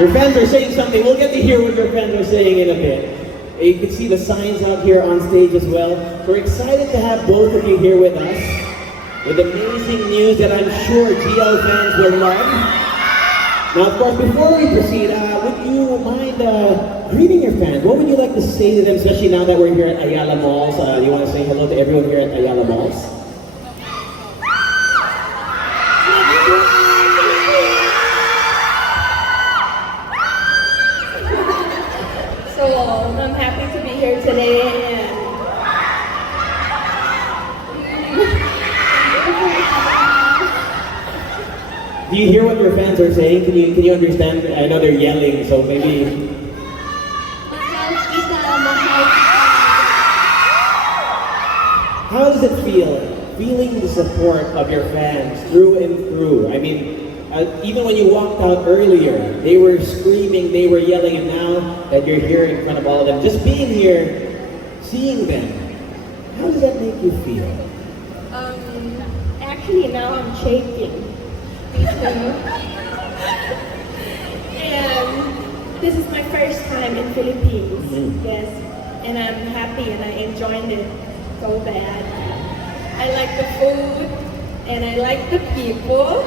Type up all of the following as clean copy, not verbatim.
Your fans are saying something. We'll get to hear what your fans are saying in a bit. You can see the signs out here on stage as well. We're excited to have both of you here with us with amazing news that I'm sure GL fans will love. Now, of course, before we proceed, would you mind greeting your fans? What would you like to say to them, especially now that we're here at Ayala Malls? You want to say hello to everyone here at Ayala Malls? So I'm happy to be here today, and do you hear what your fans are saying? Can you understand? I know they're yelling, so maybe. How does it feel, feeling the support of your fans through and through? I mean, even when you walked out earlier, they were screaming, they were yelling, and now that you're here in front of all of them, just being here, seeing them, how does that make you feel? actually now I'm shaking. And this is my first time in Philippines. Yes, and I'm happy and I enjoyed it so bad. I like the food and I like the people.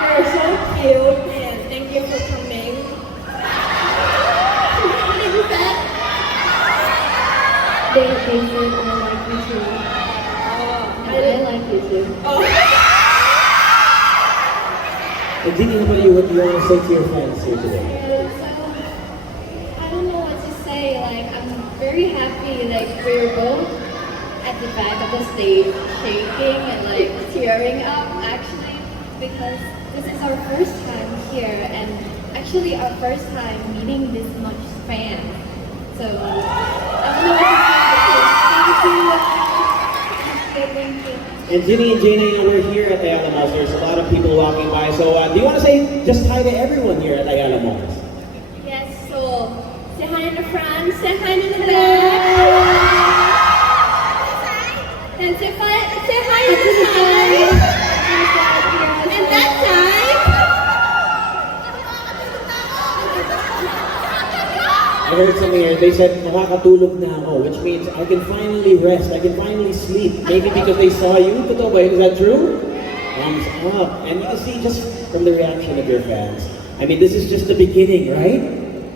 You're so cute and thank you for coming. They said I like you too. I I like you too. Oh. And Ginny, what do you want to say to your fans here today? So, I don't know what to say. Like, I'm very happy. Like, we're both at the back of the stage, shaking and like tearing up actually, because this is our first time here and actually our first time meeting this much fans. So, I don't know what to say. Thank you. And Ginny and Jayna, you know, we're here at Ayala Malls. There's a lot of people walking by. So do you want to say just hi to everyone here at Ayala Malls? Yes, so say hi in the front, say hi in the back. And say hi in the side. And that side. I heard something here. They said, makakatulog na ako, which means I can finally rest. I can finally sleep. Maybe because they saw you. Totoo ba? Is that true? Thumbs up. And you can see just from the reaction of your fans. I mean, this is just the beginning, right?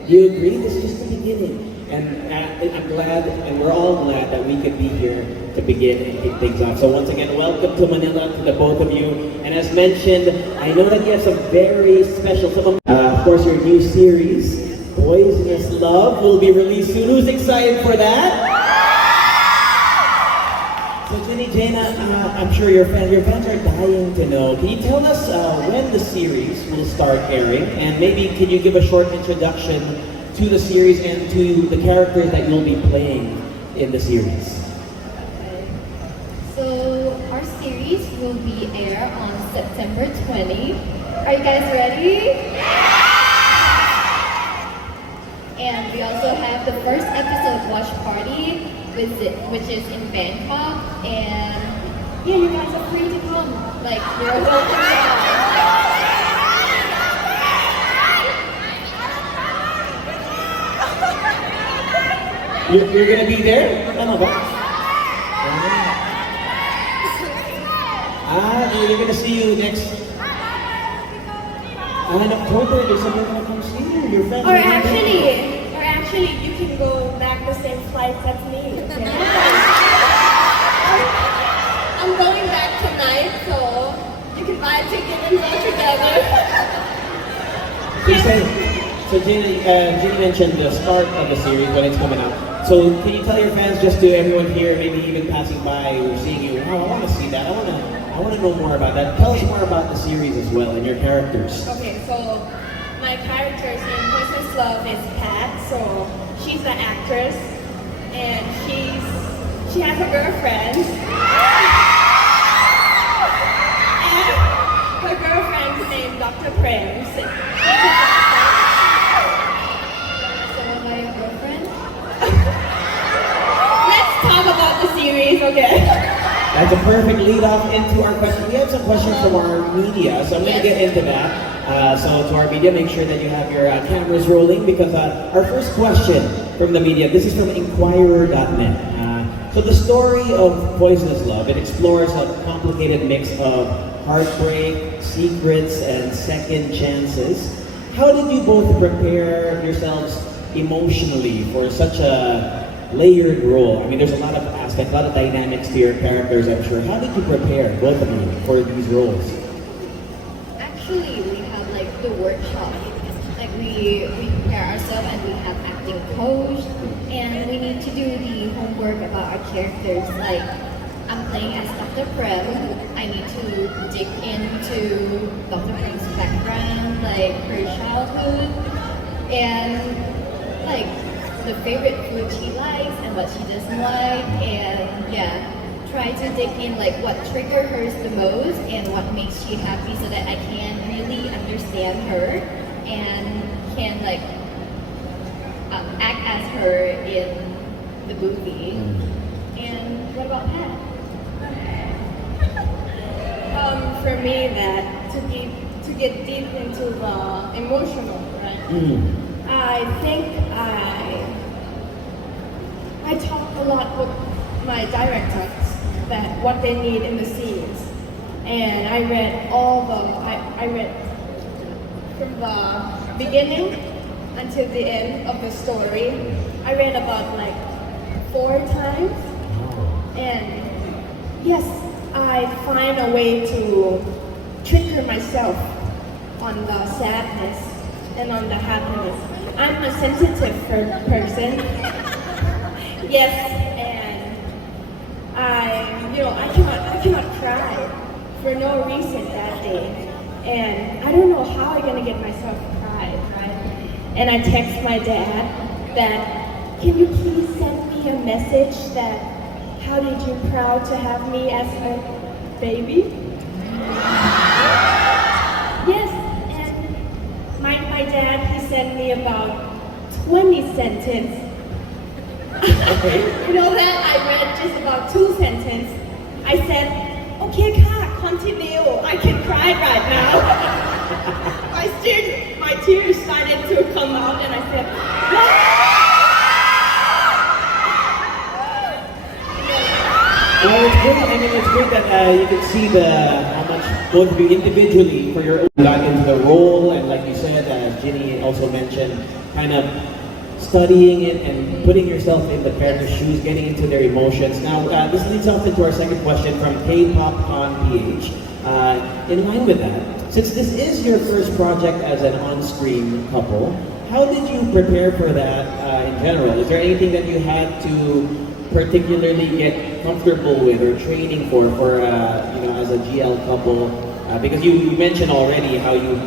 Do you agree? This is just the beginning. And I'm glad, and we're all glad that we could be here to begin and kick things off. So once again, welcome to Manila to the both of you. And as mentioned, I know that you have some very special, of course, your new series, Poisonous Love, will be released soon. Who's excited for that? So Ginny, Jayna, I'm sure your fans are dying to know. Can you tell us when the series will start airing? And maybe can you give a short introduction to the series and to the characters that you'll be playing in the series? Okay. So our series will be aired on September 20. Are you guys ready? And we also have the first episode watch party, which is in Bangkok. And yeah, you guys are free to come. Like, you're welcome. You're gonna be there? Tama ba? They're gonna see you next. In October, there's someone gonna come see you. Your friends. Or actually, you can go back the same flight as me. Okay? I'm going back tonight, so you can buy a ticket and go together. So Ginny mentioned the start of the series when it's coming out. So can you tell your fans, just to everyone here, maybe even passing by or seeing you, oh, I want to see that. I want to know more about that. Tell us more about the series as well and your characters. Okay, so my character's in Poisonous Love is Pat. So she's an actress, and she has a girlfriend. And her girlfriend's named Dr. Prem. So am I your girlfriend? Let's talk about the series, okay? That's a perfect lead off into our question. We have some questions from our media, so I'm going to get into that. So to our media, make sure that you have your cameras rolling because our first question from the media, this is from Inquirer.net. So the story of Poisonous Love, it explores a complicated mix of heartbreak, secrets, and second chances. How did you both prepare yourselves emotionally for such a layered role? I mean, there's a lot of aspects, a lot of dynamics to your characters, I'm sure. How did you prepare, both of you, for these roles? Actually, we have like the workshop. Like we prepare ourselves and we have acting coach, and we need to do the homework about our characters. Like I'm playing as Dr. Prem. I need to dig into Dr. Prem's background, like her childhood, and like the favorite food she likes and what she doesn't like, and yeah, try to dig in like what triggers her the most and what makes she happy so that I can really understand her and can like act as her in the movie. And what about Pat? For me, that to get deep into the emotional, right? I think I talk a lot with my directors that what they need in the scenes, and I read I read from the beginning until the end of the story. I read about like 4 times, and yes, I find a way to trigger myself on the sadness and on the happiness. I'm a sensitive person. Yes, and I cannot cry for no reason that day, and I don't know how I'm gonna get myself to cry, right? And I text my dad that, can you please send me a message that, how did you proud to have me as a baby? Yes, and my dad, he sent me about 20 sentences. You know that? I read just about 2 sentences. I said, okay, continue. I can cry right now. my tears started to come out, and I said, Well, it's great. I mean, it's great that you can see how much both of you individually for your own got into the role, and like you said, as Ginny also mentioned, kind of studying it and putting yourself in the character's shoes, getting into their emotions. Now, this leads off into our second question from K-Pop on PH. In line with that, since this is your first project as an on-screen couple, how did you prepare for that in general? Is there anything that you had to particularly get comfortable with or training for as a GL couple? Because you mentioned already how you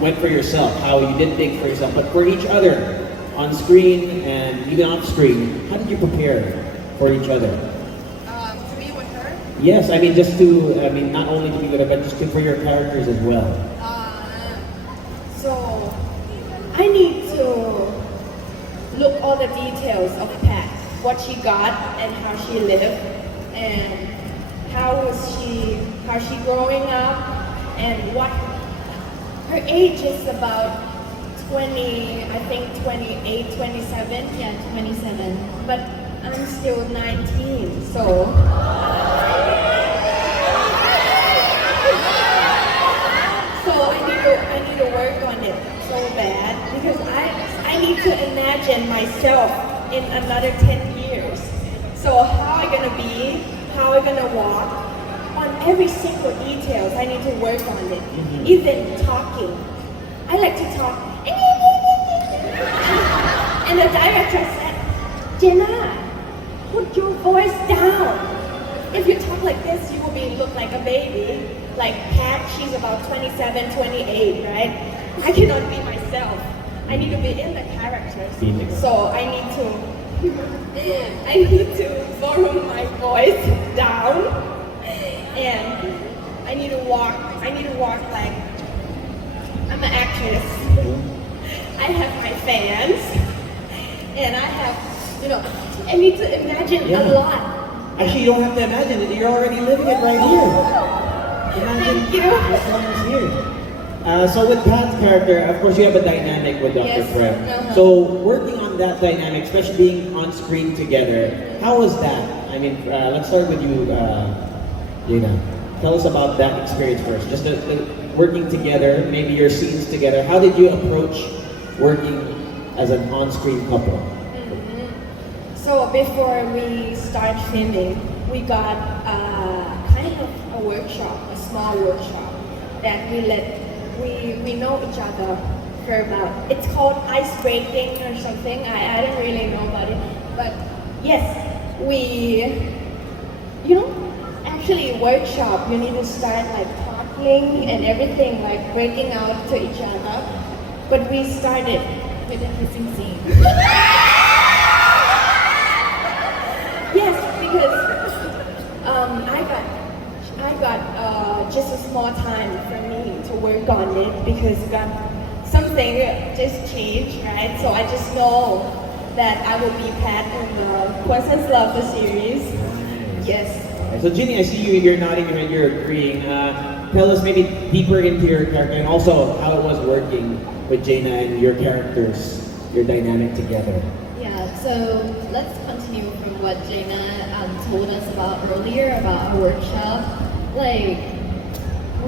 went for yourself, how you did think for yourself, but for each other, on screen and even off screen, how did you prepare for each other? to be with her. Yes, I mean not only to be with her, but just for your characters as well. So I need to look all the details of Pat, what she got and how she lived, and how she growing up, and what her age is about 20, I think 28, 27. Yeah, 27. But I'm still 19, so. So I need to work on it so bad because I need to imagine myself in another 10 years. So how am I gonna be? How am I gonna walk? On every single details, I need to work on it. Even talking. I like to talk. And the director said, Jayna, put your voice down. If you talk like this, you will look like a baby. Like Pat, she's about 27, 28, right? I cannot be myself. I need to be in the characters. So I need to borrow my voice down. And I need to walk like I'm an actress. I have my fans, and I need to imagine a lot. Actually, you don't have to imagine it. You're already living it right here. Imagine Thank you. your songs here. So with Pat's character, of course, you have a dynamic with Dr. Yes. Prem. Uh-huh. So working on that dynamic, especially being on screen together, how was that? I mean, let's start with you, Jayna. Tell us about that experience first. Just the working together, maybe your scenes together. How did you approach working as an on-screen couple? Mhm. So before we start filming, we got kind of a workshop, a small workshop that we know each other for about. It's called ice breaking or something. I don't really know about it, but yes, actually workshop. You need to start like talking and everything, like breaking out to each other. But we started with a kissing scene. Yes, because I got just a small time for me to work on it because got something just changed, right? So I just know that I will be Pat in the Questions Love the series. Yes. So Ginny, I see you, you're nodding your head, you're agreeing. Tell us maybe deeper into your character and also how it was working with Jayna and your characters, your dynamic together. Yeah, so let's continue from what Jayna told us about earlier about our workshop. Like,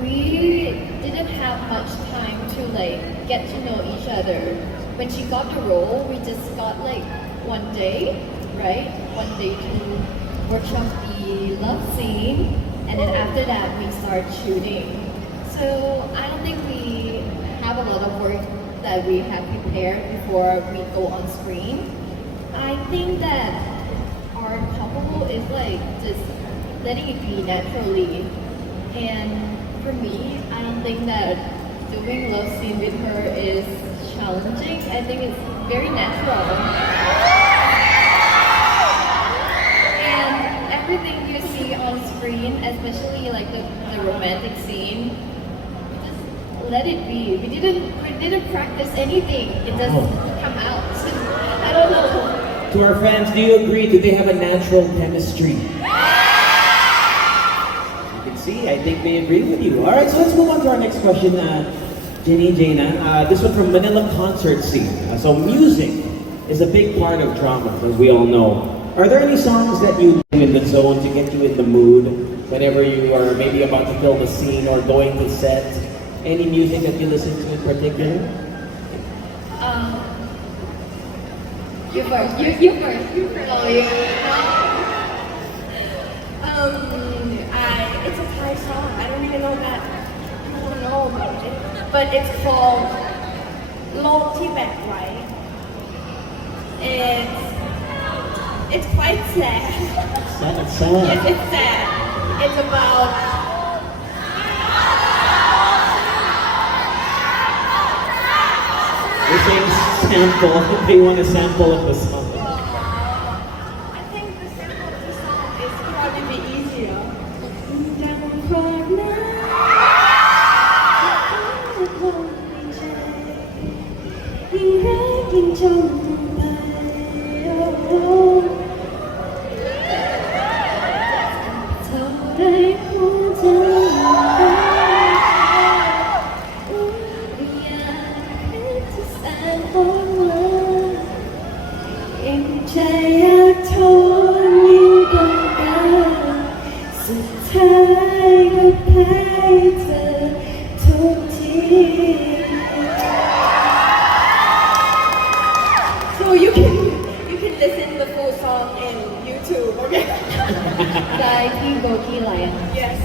we didn't have much time to like get to know each other. When she got the role, we just got like one day, right? One day to workshop the love scene, and then after that we start shooting. So I don't think we have a lot of work that we have prepared before we go on screen. I think that our couple is like just letting it be naturally. And for me, I don't think that doing love scene with her is challenging. I think it's very natural. And everything you see on screen, especially like the romantic scene, just let it be. We didn't practice anything. It just come out. I don't know. To our fans, do you agree? Do they have a natural chemistry? You can see, I think they agree with you. All right, so let's move on to our next question. Ginny, Jayna, this one from Manila concert scene. So music is a big part of drama, as we all know. Are there any songs that you do in the zone to get you in the mood whenever you are maybe about to film a scene or going to set? Any music that you listen to in particular? You first. You first. Oh, you. It's a Thai song. I don't even know that. I don't know about it. But it's called Low Tibet, right? It's quite sad. It's sad. Yes, it's sad. It's about They're saying sample. They want a sample of the song. I think the sample of the song is probably be easier. So you can listen the full song in YouTube, okay? Dai Goki Lion. Yes.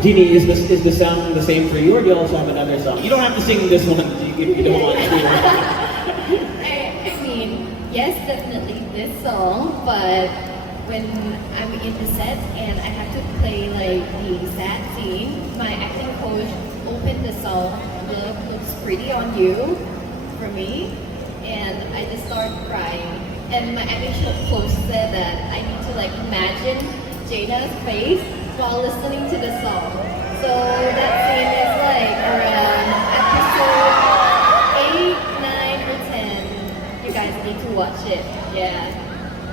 Ginny, is the sound the same for you, or do you also have another song? You don't have to sing this one if you don't want to. I mean, yes, definitely this song, but when I'm in the set and I have to play like the sad scene, my acting coach opened the song, Love Looks Pretty on You, for me, and I just started crying. And my acting coach said that I need to like imagine Jayna's face while listening to the song. So that scene is like around episode 8, 9, or 10. You guys need to watch it. Yeah,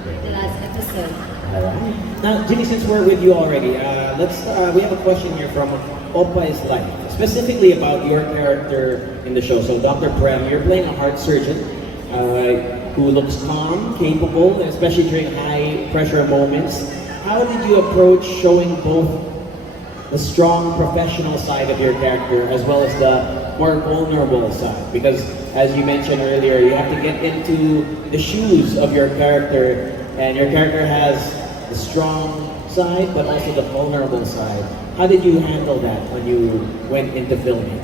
the last episode. All right. Now, Ginny, since we're with you already, we have a question here from Oppa is Life, specifically about your character in the show. So, Dr. Prem, you're playing a heart surgeon who looks calm, capable, especially during high pressure moments. How did you approach showing both the strong professional side of your character as well as the more vulnerable side? Because as you mentioned earlier, you have to get into the shoes of your character, and your character has the strong side but also the vulnerable side. How did you handle that when you went into filming?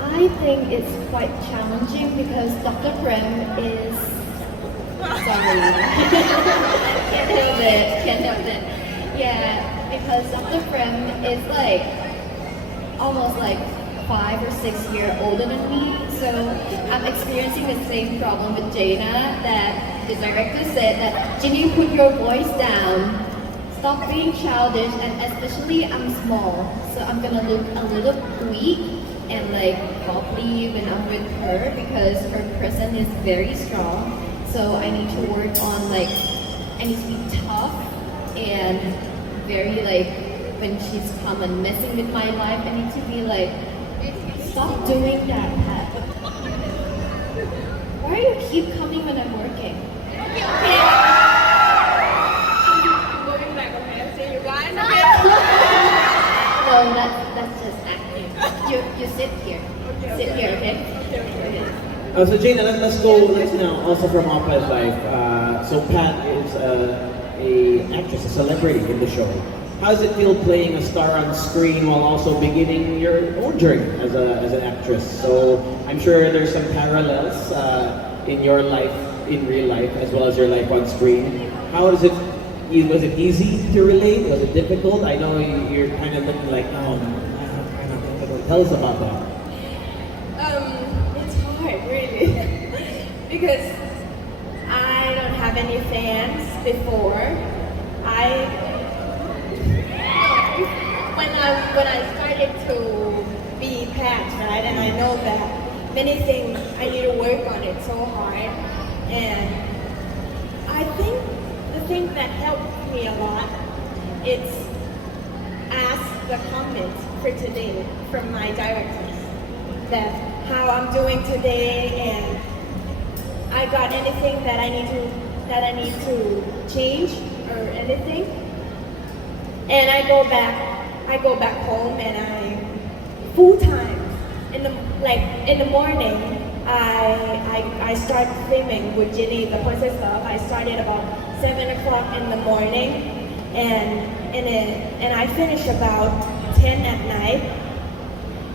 I think it's quite challenging because Dr. Prem is sorry. Can't help it. Yeah, because Dr. Prem is like almost like 5 or 6 years older than me. So I'm experiencing the same problem with Jayna, that the director said that Ginny, put your voice down. Stop being childish, and especially I'm small, so I'm gonna look a little weak and like probably when I'm with her because her presence is very strong. So I need to work on like, I need to be tough and very like, when she's come and messing with my life, I need to be like, stop doing that, Pat. Why do you keep coming when I'm working? Okay. Going back, okay, see you guys. No, that's just acting. You sit here. Sit here, okay? So Jayna, let's go now also from Oppa's life. So Pat is a actress, a celebrity in the show. How does it feel playing a star on screen while also beginning your own journey as an actress? So I'm sure there's some parallels in your life, in real life, as well as your life on screen. How does it? Was it easy to relate? Was it difficult? I know you're kind of looking like, oh, kind of difficult. Tell us about that. It's hard, really, because I don't have any fans before. When I started to be Pat, right, and I know that many things I need to work on it so hard, and I think the thing that helped me a lot is ask the comments for today from my directors, that how I'm doing today, and I got anything that I need to change or anything, and I go back home and I full time in the morning I start filming with Ginny, the Princess Love. I started about 7 o'clock in the morning, and I finish about 10 at night,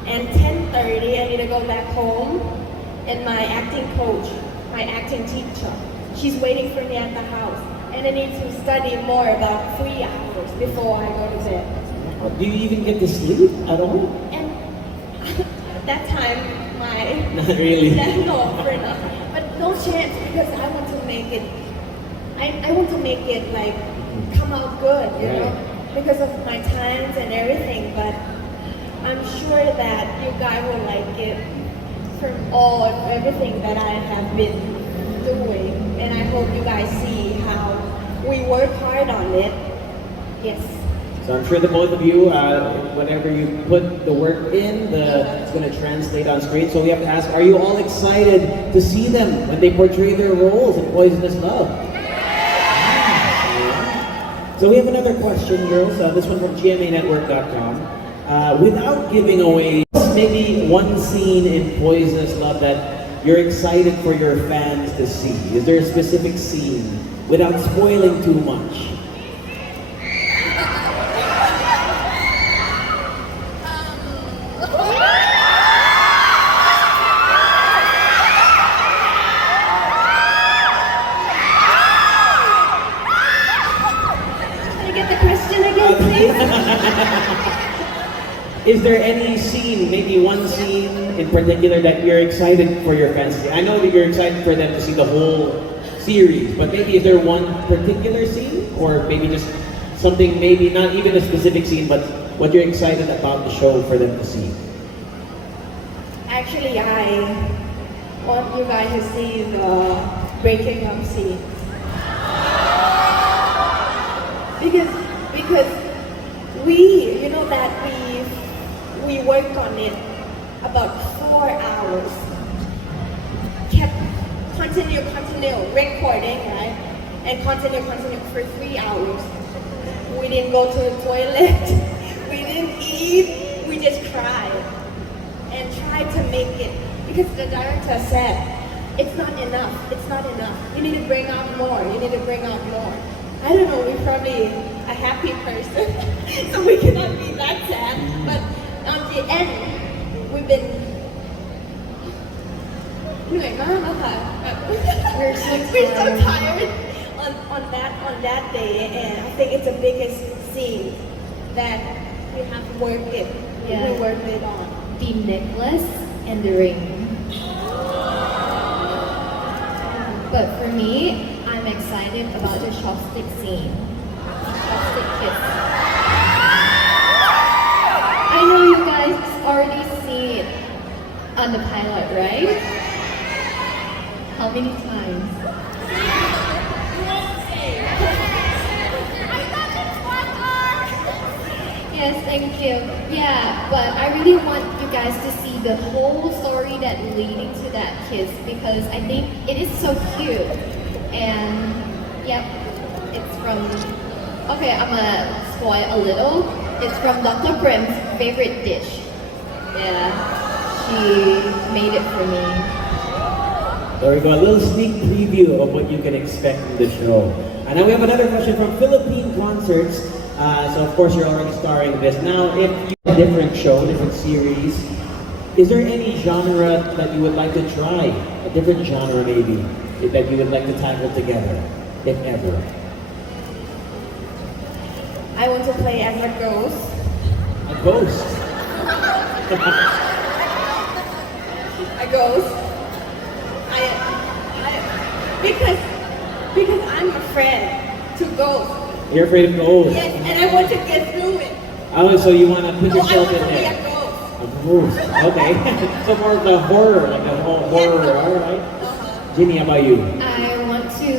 and 10:30 I need to go back home, and my acting coach, my acting teacher, she's waiting for me at the house, and I need to study more about 3 hours before I go to bed. Do you even get to sleep at all? And that time, Not really. no, but no chance, because I want to make it. I want to make it like come out good, you know, because of my times and everything. But I'm sure that you guys will like it from everything that I have been doing, and I hope you guys see how we work hard on it. Yes. So I'm sure the both of you, whenever you put the work in, it's going to translate on screen. So we have to ask, are you all excited to see them when they portray their roles in Poisonous Love? So we have another question, girls. This one from GMAnetwork.com. Without giving away maybe one scene in Poisonous Love that you're excited for your fans to see. Is there a specific scene without spoiling too much? Is there any scene, maybe one scene in particular that you're excited for your fans to see? I know that you're excited for them to see the whole series, but maybe is there one particular scene? Or maybe just something, maybe not even a specific scene, but what you're excited about the show for them to see? Actually, I want you guys to see the breaking up scene. Because we, you know that we worked on it about 4 hours. Kept continue recording, right? And continue for 3 hours. We didn't go to the toilet. We didn't eat. We just cried and tried to make it because the director said it's not enough. It's not enough. You need to bring out more. You need to bring out more. I don't know. We're probably a happy person, so we cannot be that sad. But on the end, we've been เหนื่อยมากแล้วค่ะ we're so tired on that day, and I think it's the biggest scene that we have to work it. Yeah. We work it on. The necklace and the ring. But for me, I'm excited about the chopstick scene. Chopstick kiss. I know you guys already see it on the pilot, right? How many times? Yes, thank you. Yeah, but I really want you guys to see the whole story that leading to that kiss because I think it is so cute. And yep, it's from, okay, I'm gonna spoil a little. It's from Dr. Prem's favorite dish. Yeah, she made it for me. There we go, a little sneak preview of what you can expect in the show. And now we have another question from Philippine Concerts. So of course you're already starring this. Now, if you have a different show, different series, is there any genre that you would like to try? A different genre maybe, that you would like to tackle together, if ever? I want to play as a ghost. A ghost? A ghost. Because I'm afraid to ghost. You're afraid of ghosts? Yes, and I want to get through it. Oh, so you want to put No, I yourself want in to be there? a ghost. A ghost, okay. So more of the horror, like a whole horror, alright. Ginny, how about you? I want to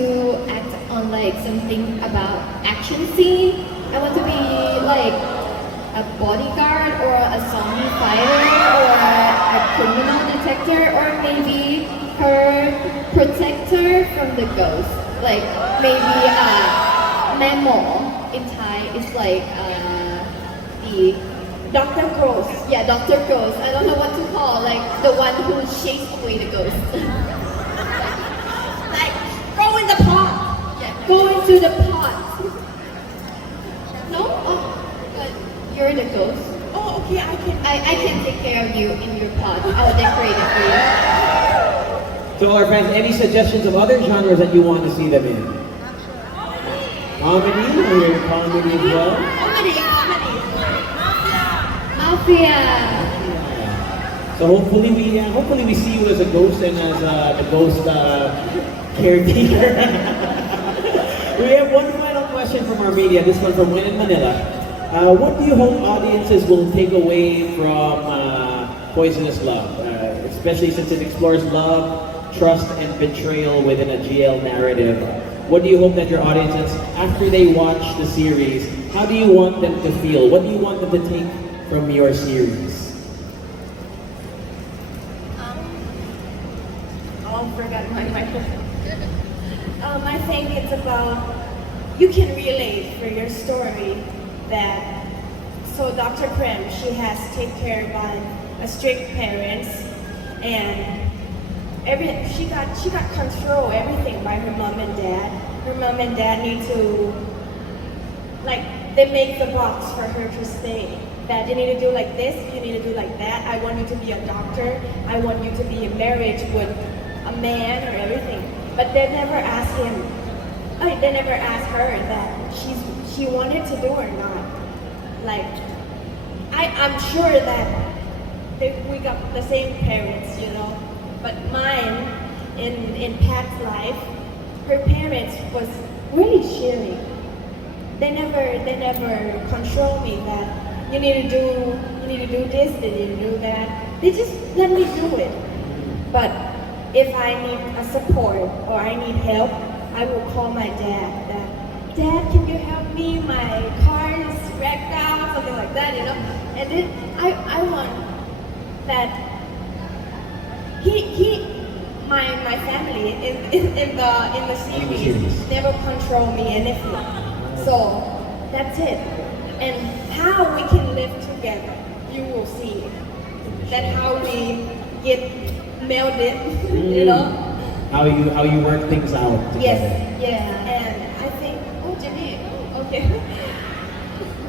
act on like something about action scene. I want to be like a bodyguard or a zombie fighter or a criminal detector or maybe her protector from the ghost. Like maybe Memo in Thai is like the Dr. Ghost. yeah, Dr. Ghost. I don't know what to call, like the one who chased away the ghost. Like, go in the pot. Yeah. Go into the pot. No? Oh, but you're the ghost. Oh, okay, I can take care of you in your pot. I'll decorate it for you. So our fans, any suggestions of other genres that you want to see them in? Comedy? Or comedy as well? Comedy. Mafia. So hopefully we see you as a ghost and as the ghost caretaker. We have one final question from our media. This one from Win in Manila. What do you hope audiences will take away from Poisonous Love, especially since it explores love, trust, and betrayal within a GL narrative? What do you hope that your audiences, after they watch the series, how do you want them to feel? What do you want them to take from your series? Oh, forgot my microphone. I think it's about, you can relate for your story that, so Dr. Prem, she has to take care by a strict parents and she got control everything by her mom and dad. Her mom and dad need to, like, they make the box for her to stay. That you need to do like this, you need to do like that. I want you to be a doctor. I want you to be in marriage with a man or everything. But they never ask him. They never ask her that she wanted to do or not. Like, I'm sure that we got the same parents, you know. But mine, in Pat's life, her parents was really sharing. They never control me that you need to do this, you need to do that. They just let me do it. But if I need a support or I need help, I will call my dad that Dad, can you help me? My car is wrecked out, something like that, you know. And then I want that my family in the series never control me anything. So that's it. And how we can live together, you will see. That's how we get melded, you know. How you work things out Yes, together. yeah, and I think, oh, Jenny, oh, okay.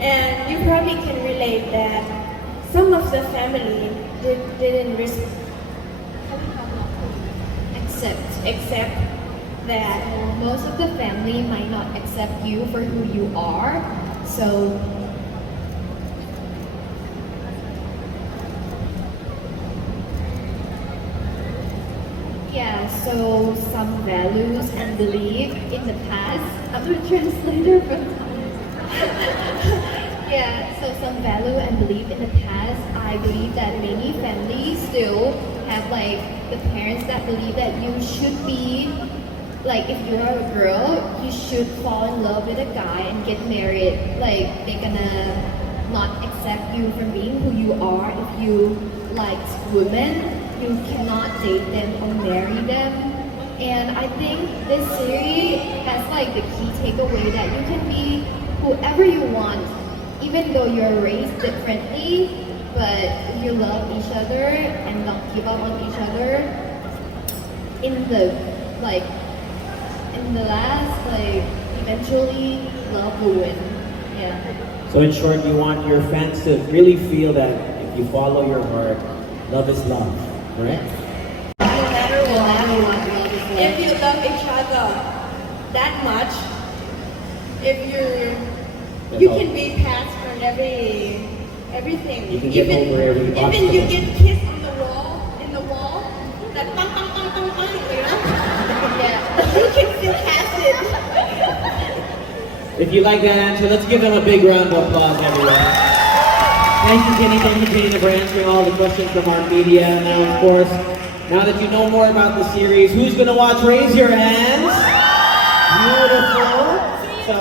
And you probably can relate that some of the family didn't accept that. Most of the family might not accept you for who you are. So yeah, so some values and belief in the past. I'm the translator from yeah, so some value and belief in the past. I believe that many families still have like the parents that believe that you should be like if you are a girl, you should fall in love with a guy and get married. Like they're gonna not accept you from being who you are. If you like women, you cannot date them or marry them. And I think this series has like the key takeaway that you can be whoever you want, even though you're raised differently, but you love each other and don't give up on each other. In the last, like eventually love will win. Yeah. So in short, you want your fans to really feel that if you follow your heart, love is love, right? No matter No matter what, what, love is love. if you love each other that much, if That's you all. can be past from everything. You can get over every Even obstacle. you get kissed on the wall, that bang bang bang bang bang, you know? Yeah. You can still pass it. If you like that answer, let's give them a big round of applause, everyone. Thank you, Ginny. Thank you, Jayna, for answering all the questions from our media. Now, of course, now that you know more about the series, who's going to watch? Raise your hands. Beautiful. So,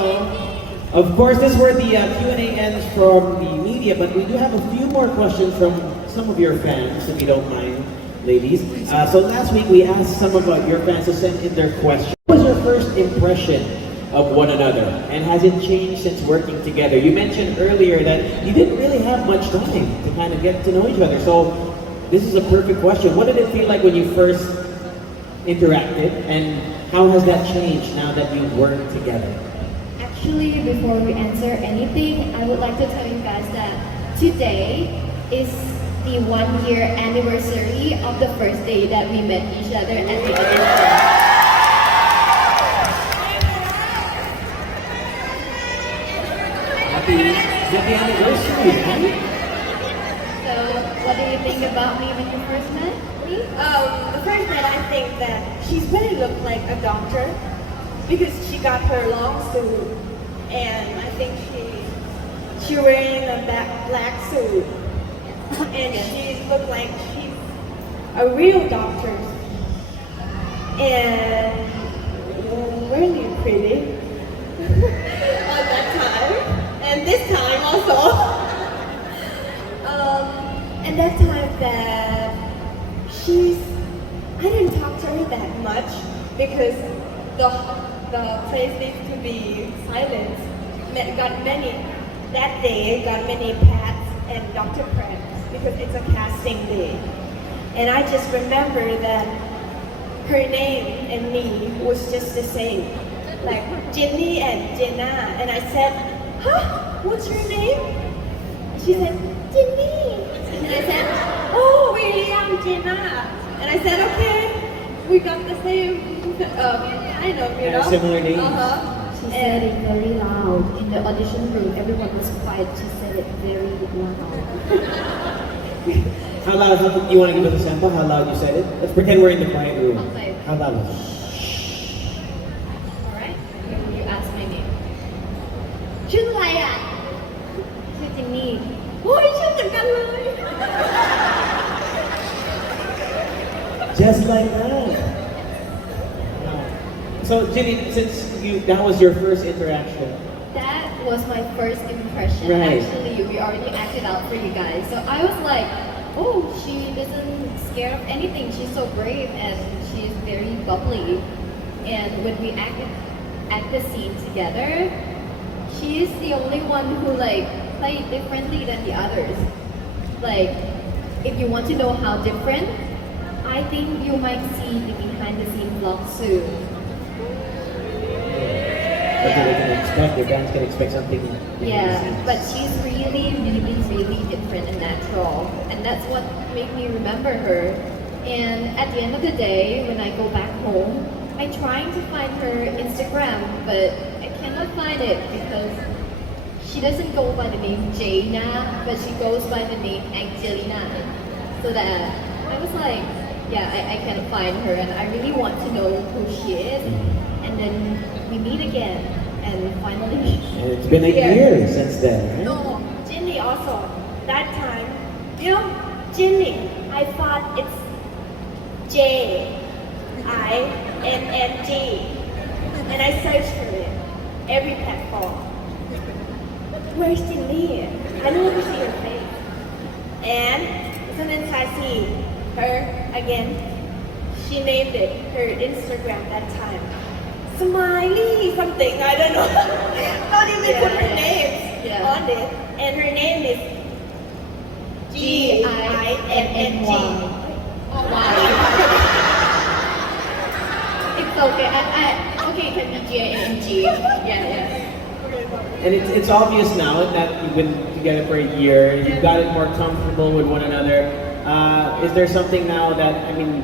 of course, this is where the Q&A ends from the media, but we do have a few more questions from some of your fans, if you don't mind, ladies. So last week we asked some of your fans to send in their questions. What was your first impression of one another, and has it changed since working together? You mentioned earlier that you didn't really have much time to kind of get to know each other, so this is a perfect question. What did it feel like when you first interacted, and how has that changed now that you work together? Actually, before we answer anything, I would like to tell you guys that today is the 1-year anniversary of the first day that we met each other at the audition. Happy anniversary, right? So, what do you think about me when you first met me? The first night I think that she's really looked like a doctor because she got her long suit, and I think she wearing a black suit, and she looked like she's a real doctor, and really pretty at that time, and this time also. And that time that I didn't talk to her that much because the place needs to be silent. That day got many pats and Dr. Preps because it's a casting day. And I just remember that her name and me was just the same. Like Ginny and Jayna. And I said, huh? What's your name? She said, Ginny. And I said, oh, really? I'm Jayna. And I said, okay, we got the same, kind of, you know? Similar names. She said it very loud. In the audition room, everyone was quiet. She said it very loud. How loud? You want to give us a sample? How loud you said it? Let's pretend we're in the quiet room. Okay. How loud? Alright? You ask my name. ชื่ออะไรอ่ะ ชื่อจินนี่ โอ้ยชื่อเหมือนกันเลย Just like that. Wow. So, Ginny, since that was your first interaction. That was my first impression. Right. Actually, we already acted out for you guys. So I was like, oh, she doesn't scare of anything. She's so brave and she's very bubbly. And when we act the scene together, she is the only one who like played differently than the others. Like, if you want to know how different, I think you might see the behind the scenes vlog soon. What they can expect, your fans can expect something. Yeah, but she's really, really, really different and natural. And that's what made me remember her. And at the end of the day, when I go back home, I'm trying to find her Instagram, but I cannot find it because she doesn't go by the name Jayna, but she goes by the name Angelina. So that I was like, yeah, I cannot find her and I really want to know who she is. And then we meet again and finally. And it's been a year since then, right? No, Ginny also. That time, you know, Ginny, I thought it's J-I-N-N-G. And I searched for it. Every platform. Where's Ginny? I don't ever see her face. And so then I see her again. She named it her Instagram that time. Smiley something, I don't know. Not even put her name on it. And her name is G-I-N-N-G. It's okay. Okay, it can be J-A-N-G. Yeah. And it's obvious now that you've been together for a year, you've gotten more comfortable with one another. Is there something now that, I mean,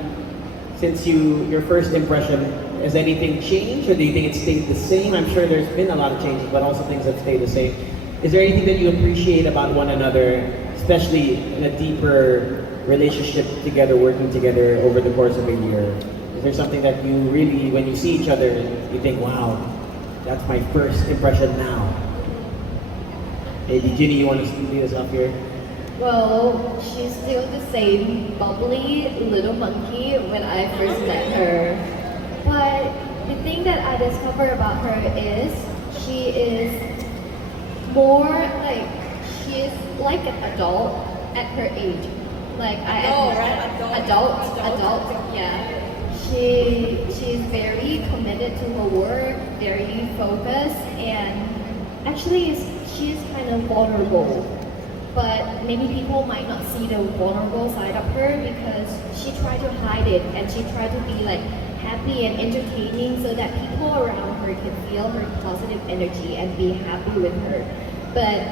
since your first impression, has anything changed or do you think it stayed the same? I'm sure there's been a lot of changes, but also things that stay the same. Is there anything that you appreciate about one another, especially in a deeper relationship together, working together over the course of a year? Is there something that you really, when you see each other, you think, wow, that's my first impression now? Maybe Ginny, you want to lead us up here? Well, she's still the same bubbly little monkey when I first met her. But the thing that I discovered about her is she is more like, she is like an adult at her age. Like I am adult, yeah. She's very committed to her work, very focused, and actually she is kind of vulnerable. But many people might not see the vulnerable side of her because she tried to hide it and she tried to be like happy and entertaining so that people around her can feel her positive energy and be happy with her. But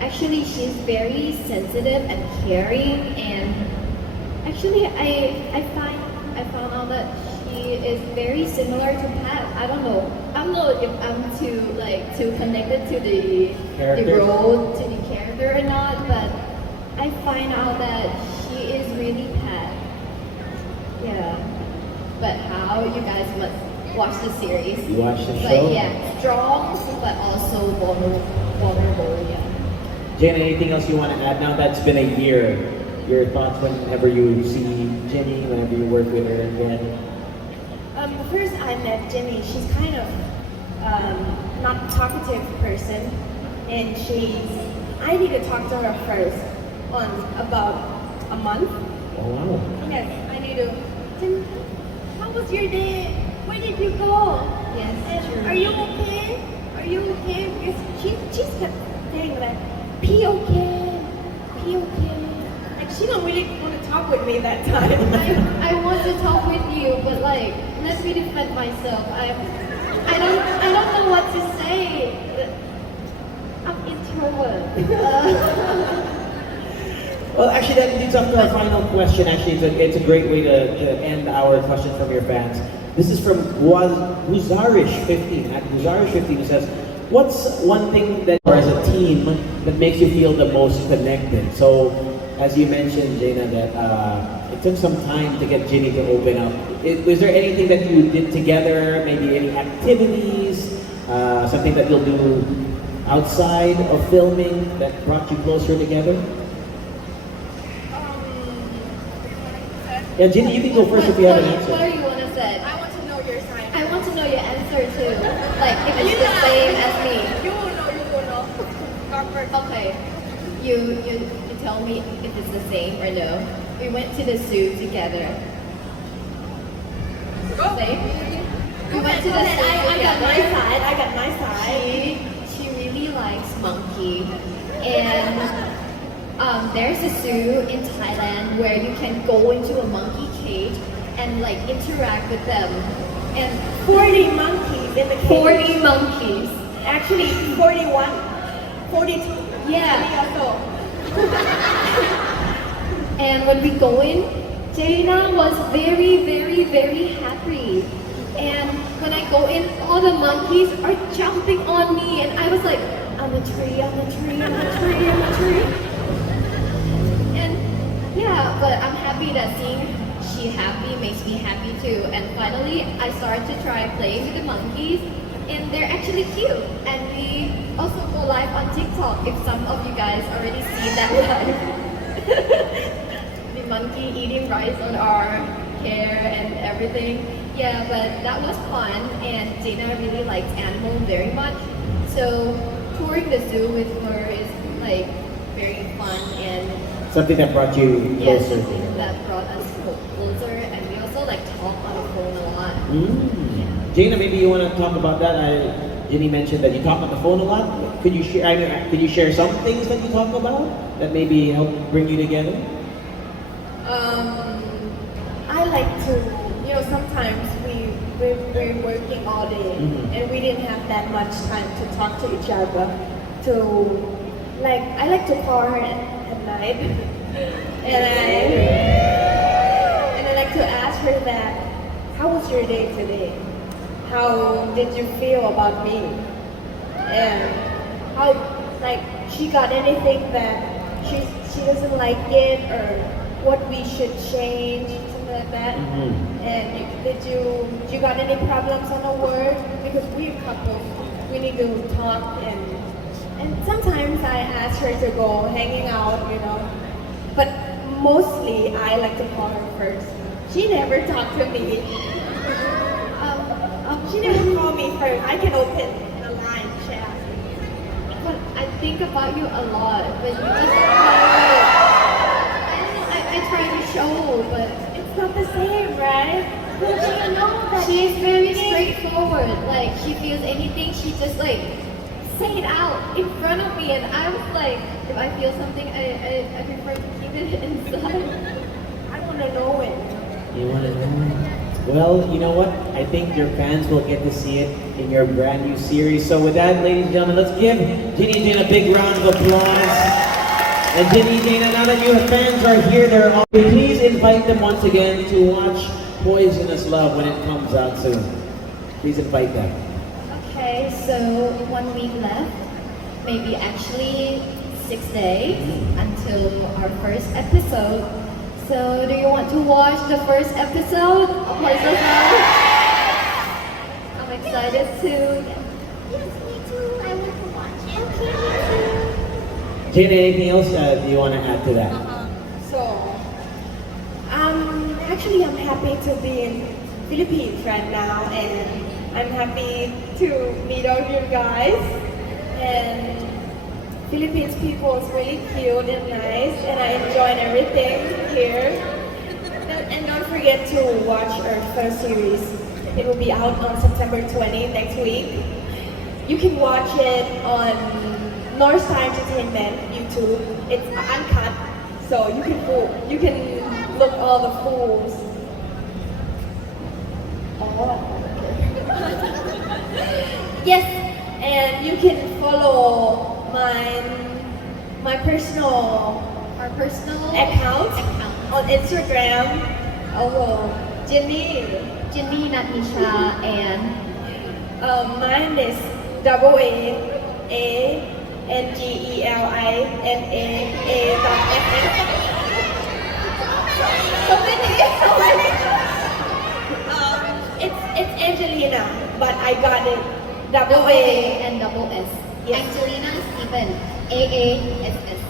actually she's very sensitive and caring, and actually I found out that she is very similar to Pat. I don't know if I'm too connected to the role, to the character or not, but I find out that she is really Pat. Yeah. But how, you guys must watch the series. You watch the show? But yeah, strong but also vulnerable, yeah. Jayna, anything else you want to add now that's been a year? Your thoughts whenever you see Ginny, whenever you work with her again? The first I met Ginny, she's kind of not talkative person, and I need to talk to her first on about a month. Oh wow. Yes, I need to. How was your day? Where did you go? Yes, And true. are you okay? Are you okay? Because she's kept saying like, P okay. Like she don't really want to talk with me that time. I want to talk with you, but like, let me defend myself. I don't know what to say. I'm introvert. Well, actually, that leads up to our final question. Actually, it's a great way to end our questions from your fans. This is from Guzarish15. At Guzarish15, who says, what's one thing that, or as a team, that makes you feel the most connected? So, as you mentioned, Jayna, that it took some time to get Ginny to open up. Was there anything that you did together? Maybe any activities? Something that you'll do outside of filming that brought you closer together? Yeah, Ginny, you can go first if you have an What answer. do you want to say? I want to know your side. I want to know your answer. answer too. Like if it's the same as me. You know. Start first. Okay. You tell me if it's the same or no. We went to the zoo together. Go. Same? We went to Go the ahead. zoo I got together. my side. I got my side. She really likes monkey, and there's a zoo in Thailand where you can go into a monkey cage and like interact with them. And 40 monkeys in the cage. 40 monkeys. Actually, 41. 42. Yeah. So, And when we go in, Jayna was very, very, very happy. And when I go in, all the monkeys are jumping on me, and I was like, I'm a tree, I'm a tree, I'm a tree, I'm a tree. And yeah, but I'm happy that seeing she happy makes me happy too. And finally, I started to try playing with the monkeys, and they're actually cute. And we also go live on TikTok if some of you guys already seen that live. The monkey eating rice on our hair and everything. Yeah, but that was fun, and Jayna really liked animals very much. So touring the zoo with her is like very fun, and Something that brought you yes, closer. that brought us closer, and we also like talk on the phone a lot. Jayna, maybe you want to talk about that. Ginny mentioned that you talk on the phone a lot. Could you share? Could you share some things that you talk about that maybe help bring you together? I like to, sometimes we're working all day and we didn't have that much time to talk to each other. I like to call her at night and I like to ask her that, how was your day today? How did you feel about me? And how, she got anything that she doesn't like it, or what we should change, something like that. And you got any problems on the work? Because we're couples, we need to talk, and sometimes I ask her to go hanging out, but mostly I like to call her first. She never talked to me. She never called me first. I can open the line chat. But I think about you a lot, but you just I try to show, but It's not the same, right? Don't you know that she's very straightforward. Like she feels anything, she just like say it out in front of me, and I was like, if I feel something, I prefer to keep it inside. I want to know it. You want to know? Well, you know what? I think your fans will get to see it in your brand new series. So with that, ladies and gentlemen, let's give Ginny and Jayna a big round of applause. And Ginny and Jayna, now that your fans are here, please invite them once again to watch Poisonous Love when it comes out soon. Please invite them. Okay, so 1 week left, maybe actually 6 days until our first episode. So do you want to watch the first episode of Poisonous Love? I'm excited to. Yes, me too. I want to watch it. Okay, me too. Jayna, anything else you want to add to that? Actually, I'm happy to be in Philippines right now, and I'm happy to meet all you guys. And Philippines people is really cute and nice, and I enjoyed everything here. And don't forget to watch our first series. It will be out on September 20 next week. You can watch it on North Star Entertainment YouTube. It's uncut, so you can look all the fools. Oh, okay. Yes, and you can follow my personal Our personal account on Instagram. Oh, Ginny. Ginny, Natisha, and Mine is AANGELINA. So many. It's Angelina, but I got it double A. and double S. Yes. Angelina Stephen, AASS.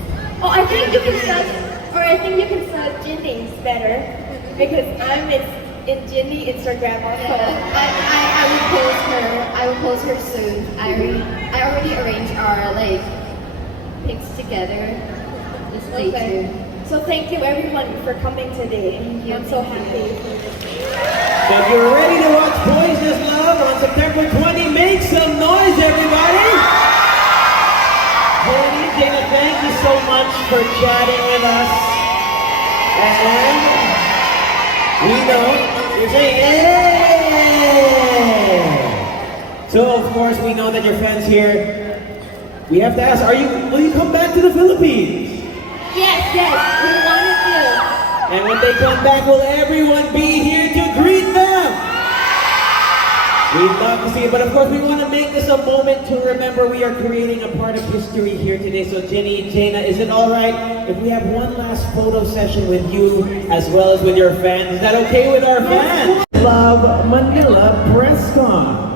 Oh, I think you can search Ginny's better because I'm it's in Ginny Instagram also. I will post her. I will post her soon. I already arranged our like pics together. Just stay tuned. So thank you everyone for coming today. Thank you. I'm so happy for this. So if you're ready to watch Boys Just Love on September 20, make some noise, everybody! Ginny, Jayna, thank you so much for chatting with us. And we know you're saying, "Yay!" So of course we know that your fans here. We have to ask, will you come back to the Philippines? Yes, we wanted to. And when they come back, will everyone be here to greet them? We'd love to see it, but of course we want to make this a moment to remember we are creating a part of history here today. So Ginny, Jayna, is it all right if we have one last photo session with you as well as with your fans? Is that okay with our fans? Love Manila Press Con.